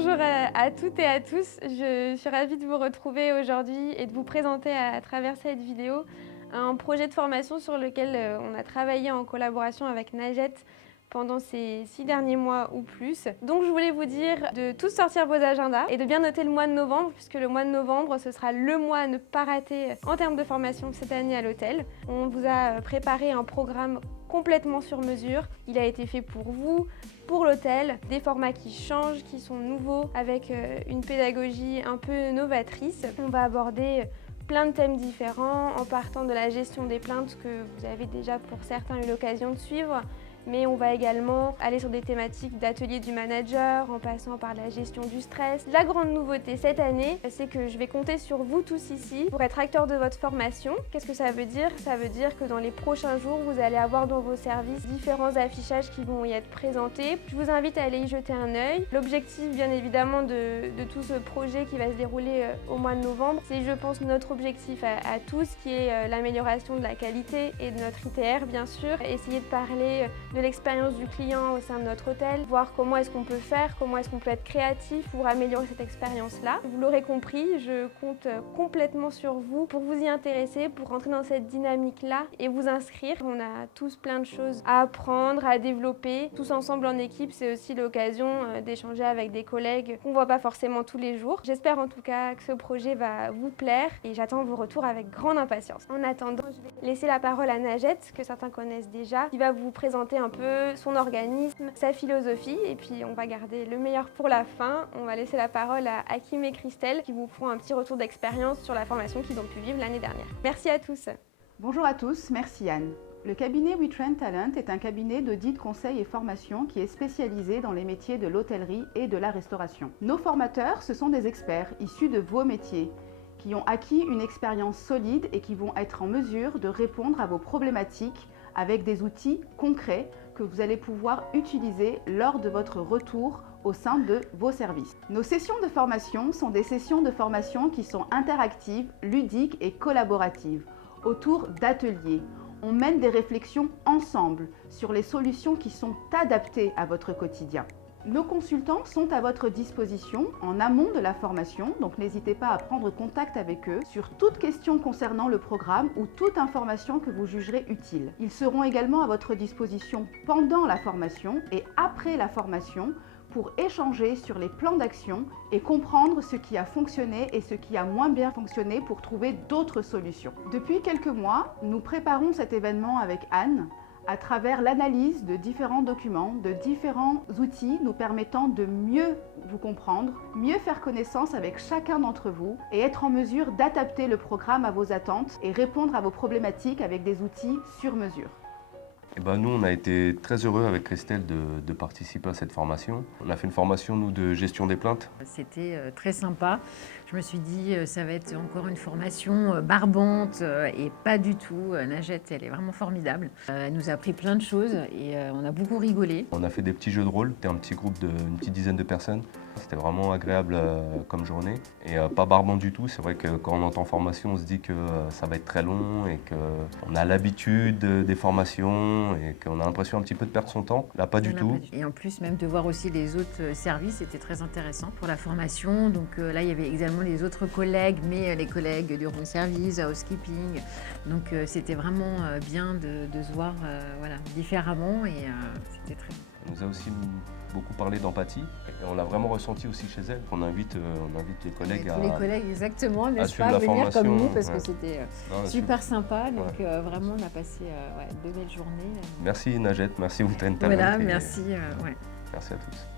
Bonjour à toutes et à tous, je suis ravie de vous retrouver aujourd'hui et de vous présenter à travers cette vidéo un projet de formation sur lequel on a travaillé en collaboration avec Najet pendant ces 6 derniers mois ou plus. Donc je voulais vous dire de tous sortir vos agendas et de bien noter le mois de novembre, puisque le mois de novembre, ce sera le mois à ne pas rater en termes de formation cette année à l'hôtel. On vous a préparé un programme complètement sur mesure. Il a été fait pour vous, pour l'hôtel, des formats qui changent, qui sont nouveaux, avec une pédagogie un peu novatrice. On va aborder plein de thèmes différents, en partant de la gestion des plaintes que vous avez déjà pour certains eu l'occasion de suivre, mais on va également aller sur des thématiques d'atelier du manager, en passant par la gestion du stress. La grande nouveauté cette année, c'est que je vais compter sur vous tous ici pour être acteurs de votre formation. Qu'est-ce que ça veut dire? Ça veut dire que dans les prochains jours, vous allez avoir dans vos services différents affichages qui vont y être présentés. Je vous invite à aller y jeter un œil. L'objectif, bien évidemment, de tout ce projet qui va se dérouler au mois de novembre, c'est, je pense, notre objectif à tous, qui est l'amélioration de la qualité et de notre ITR, bien sûr. Essayer de parler de l'expérience du client au sein de notre hôtel, voir comment est-ce qu'on peut faire, comment est-ce qu'on peut être créatif pour améliorer cette expérience-là. Vous l'aurez compris, je compte complètement sur vous pour vous y intéresser, pour rentrer dans cette dynamique-là et vous inscrire. On a tous plein de choses à apprendre, à développer. Tous ensemble en équipe, c'est aussi l'occasion d'échanger avec des collègues qu'on ne voit pas forcément tous les jours. J'espère en tout cas que ce projet va vous plaire et j'attends vos retours avec grande impatience. En attendant, je vais laisser la parole à Najet, que certains connaissent déjà, qui va vous présenter un peu son organisme, sa philosophie, et puis on va garder le meilleur pour la fin. On va laisser la parole à Hakim et Christelle qui vous feront un petit retour d'expérience sur la formation qu'ils ont pu vivre l'année dernière. Merci à tous. Bonjour à tous, merci Anne. Le cabinet WeTrend Talent est un cabinet d'audit, conseil et formation qui est spécialisé dans les métiers de l'hôtellerie et de la restauration. Nos formateurs, ce sont des experts issus de vos métiers, qui ont acquis une expérience solide et qui vont être en mesure de répondre à vos problématiques avec des outils concrets que vous allez pouvoir utiliser lors de votre retour au sein de vos services. Nos sessions de formation sont des sessions de formation qui sont interactives, ludiques et collaboratives, autour d'ateliers. On mène des réflexions ensemble sur les solutions qui sont adaptées à votre quotidien. Nos consultants sont à votre disposition en amont de la formation, donc n'hésitez pas à prendre contact avec eux sur toute question concernant le programme ou toute information que vous jugerez utile. Ils seront également à votre disposition pendant la formation et après la formation pour échanger sur les plans d'action et comprendre ce qui a fonctionné et ce qui a moins bien fonctionné pour trouver d'autres solutions. Depuis quelques mois, nous préparons cet événement avec Anne à travers l'analyse de différents documents, de différents outils nous permettant de mieux vous comprendre, mieux faire connaissance avec chacun d'entre vous et être en mesure d'adapter le programme à vos attentes et répondre à vos problématiques avec des outils sur mesure. Nous, on a été très heureux avec Christelle de participer à cette formation. On a fait une formation, nous, de gestion des plaintes. C'était très sympa. Je me suis dit, ça va être encore une formation barbante et pas du tout. Najet, elle est vraiment formidable. Elle nous a appris plein de choses et on a beaucoup rigolé. On a fait des petits jeux de rôle. C'était un petit groupe d'une petite dizaine de personnes. C'était vraiment agréable comme journée et pas barbant du tout. C'est vrai que quand on entend formation, on se dit que ça va être très long et qu'on a l'habitude des formations et qu'on a l'impression un petit peu de perdre son temps. Là, pas du tout. Et en plus, même de voir aussi les autres services, c'était très intéressant pour la formation. Donc là, il y avait également les autres collègues, mais les collègues du room service, housekeeping. Donc c'était vraiment bien de se voir différemment et c'était très bien. Elle nous a aussi beaucoup parlé d'empathie et on l'a vraiment ressenti aussi chez elle. On invite les collègues tous les collègues, exactement, n'est-ce suivre pas, la venir formation, comme nous parce ouais. que c'était Super. super sympa. Donc vraiment, on a passé de belles journées. Merci Najet, merci WeTrend Talent. Voilà, merci. Merci à tous.